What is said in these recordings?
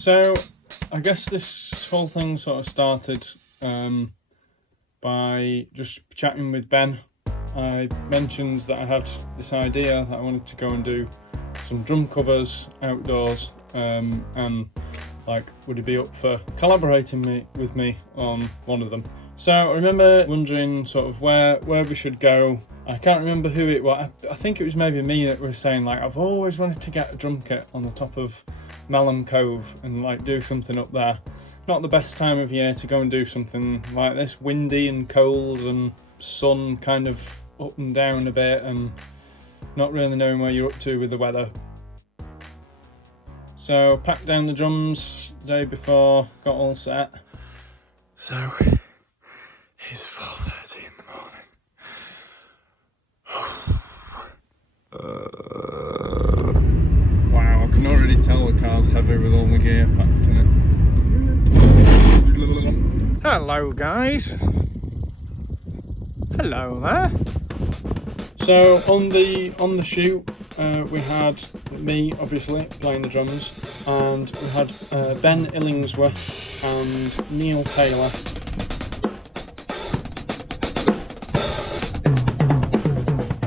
So I guess this whole thing sort of started by just chatting with Ben. I mentioned that I had this idea that I wanted to go and do some drum covers outdoors, and like, would he be up for collaborating with me on one of them? So I remember wondering sort of where we should go. I can't remember who it was. I think it was maybe me that was saying, like, I've always wanted to get a drum kit on the top of Malham Cove and like do something up there. Not the best time of year to go and do something like this, windy and cold and sun kind of up and down a bit and not really knowing where you're up to with the weather. So packed down the drums the day before, got all set. So it's 4:30 in the morning. Wow, I can already tell the car's heavy with all the gear packed in it. Hello guys. Hello there. So on the shoot, we had me obviously playing the drums, and we had Ben Illingsworth and Neil Taylor.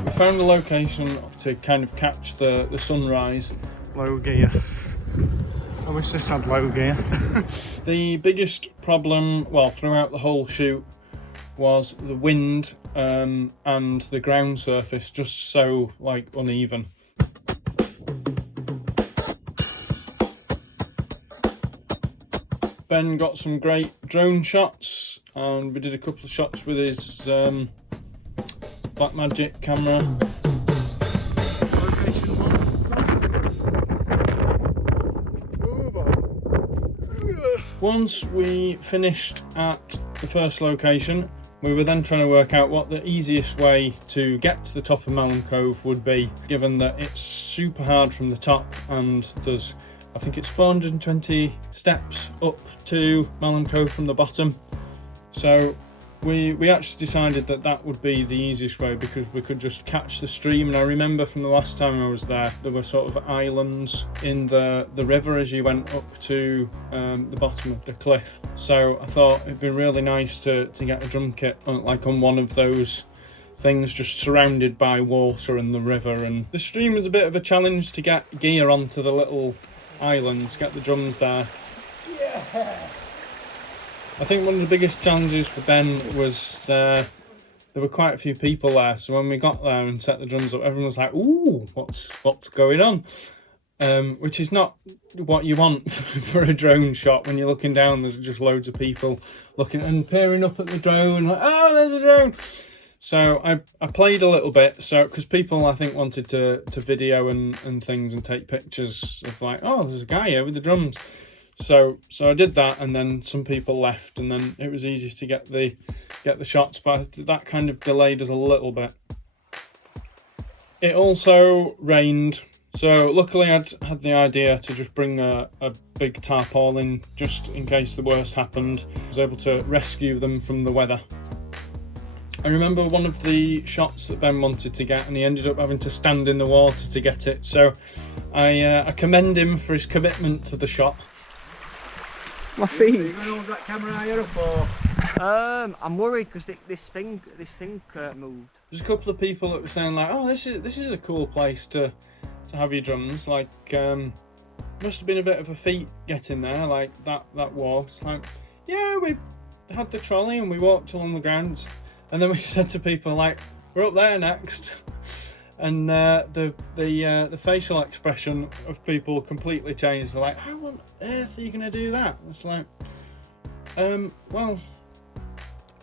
We found a location to kind of catch the sunrise. Low gear. I wish this had low gear. The biggest problem, well, throughout the whole shoot, was the wind and the ground surface just so like uneven. Ben got some great drone shots, and we did a couple of shots with his Blackmagic camera. Once we finished at the first location, we were then trying to work out what the easiest way to get to the top of Malham Cove would be, given that it's super hard from the top and there's, I think it's 420 steps up to Malham Cove from the bottom. So we actually decided that would be the easiest way, because we could just catch the stream. And I remember from the last time I was there were sort of islands in the river as you went up to the bottom of the cliff. So I thought it'd be really nice to get a drum kit on one of those things, just surrounded by water and the river. And the stream was a bit of a challenge to get gear onto the little islands, get the drums there. Yeah. I think one of the biggest challenges for Ben was there were quite a few people there, so when we got there and set the drums up, everyone was like, "Ooh, what's going on?" Which is not what you want for a drone shot. When you're looking down, there's just loads of people looking and peering up at the drone, like, "Oh, there's a drone!" So I played a little bit, so because people I think wanted to video and things and take pictures of like, "Oh, there's a guy here with the drums." So I did that, and then some people left, and then it was easy to get the shots, but that kind of delayed us a little bit. It also rained, so luckily I'd had the idea to just bring a big tarpaulin just in case the worst happened. I was able to rescue them from the weather. I remember one of the shots that Ben wanted to get, and he ended up having to stand in the water to get it, so I commend him for his commitment to the shot. My feet. Are you going to hold that camera higher up, or? I'm worried because this thing moved. There's a couple of people that were saying like, "Oh, this is a cool place to have your drums." Like, must have been a bit of a feat getting there. Like that walk. It's like, yeah, we had the trolley and we walked along the grounds, and then we said to people like, "We're up there next." And the facial expression of people completely changed. They're like, "How on earth are you going to do that?" It's like, well,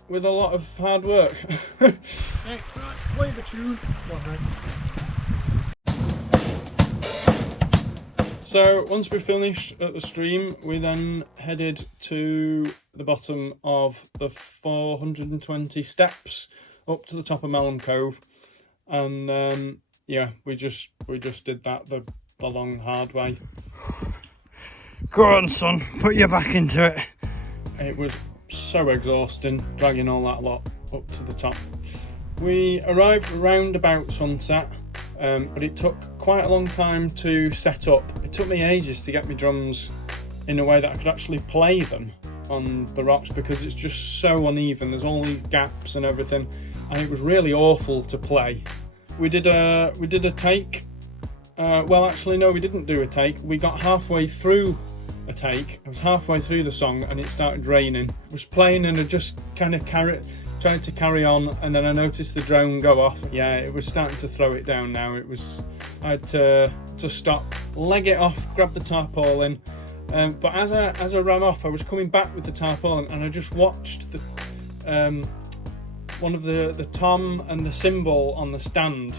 with a lot of hard work. Right, play the tune. So once we finished at the stream, we then headed to the bottom of the 420 steps up to the top of Malham Cove. And yeah, we just did that the long hard way. Go on, son, put your back into it. It was so exhausting dragging all that lot up to the top. We arrived around about sunset, but it took quite a long time to set up. It took me ages to get my drums in a way that I could actually play them on the rocks, because it's just so uneven. There's all these gaps and everything, and it was really awful to play. We did a take. Well, actually, no, we didn't do a take. We got halfway through a take. I was halfway through the song and it started raining. I was playing and I just kind of tried to carry on, and then I noticed the drone go off. Yeah, it was starting to throw it down now. I had to stop, leg it off, grab the tarpaulin. But as I ran off, I was coming back with the tarpaulin, and I just watched one of the tom and the cymbal on the stand.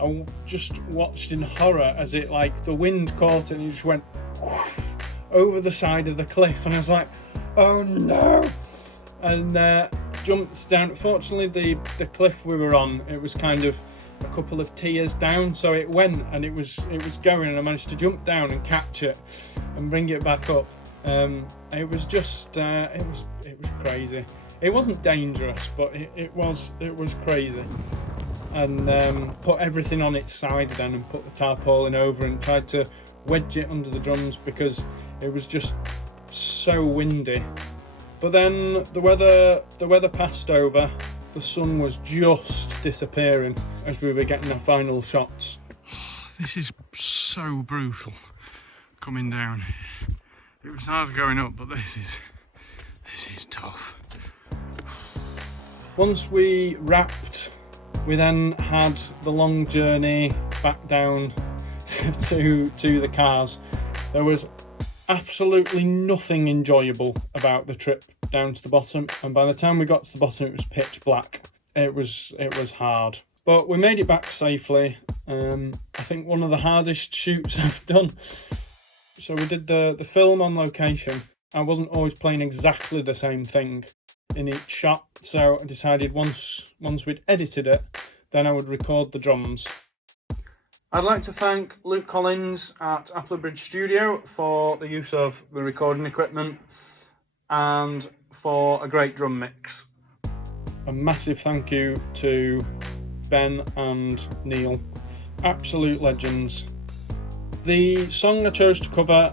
I just watched in horror as it, like, the wind caught it and it just went whoosh, over the side of the cliff, and I was like, oh no, and jumped down. Fortunately, the cliff we were on, it was kind of a couple of tiers down, so it went and it was going, and I managed to jump down and catch it and bring it back up. It was just it was crazy. It wasn't dangerous, but it was crazy. And put everything on its side then, and put the tarpaulin over and tried to wedge it under the drums because it was just so windy. But then the weather passed over. The sun was just disappearing as we were getting our final shots. This is so brutal coming down. It was hard going up, but this is tough. Once we wrapped, we then had the long journey back down to the cars. There was absolutely nothing enjoyable about the trip down to the bottom, and by the time we got to the bottom it was pitch black. It was hard, but we made it back safely. I think one of the hardest shoots I've done. So we did the film on location. I wasn't always playing exactly the same thing in each shot, so I decided once we'd edited it, then I would record the drums. I'd like to thank Luke Collins at Apperley Bridge Studio for the use of the recording equipment and for a great drum mix. A massive thank you to Ben and Neil, absolute legends. The song I chose to cover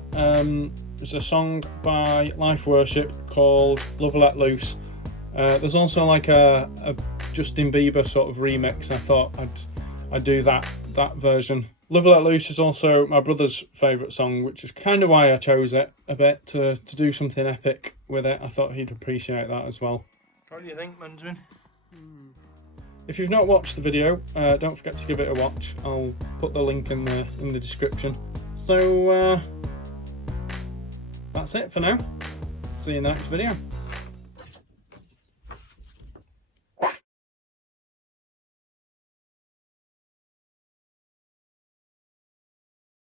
is a song by Life Worship called Love Let Loose. There's also like a Justin Bieber sort of remix. I thought I'd do that version. Love Let Loose is also my brother's favourite song, which is kind of why I chose it a bit, to do something epic with it. I thought he'd appreciate that as well. What do you think, Benjamin? If you've not watched the video, don't forget to give it a watch. I'll put the link in the description. So that's it for now. See you in the next video.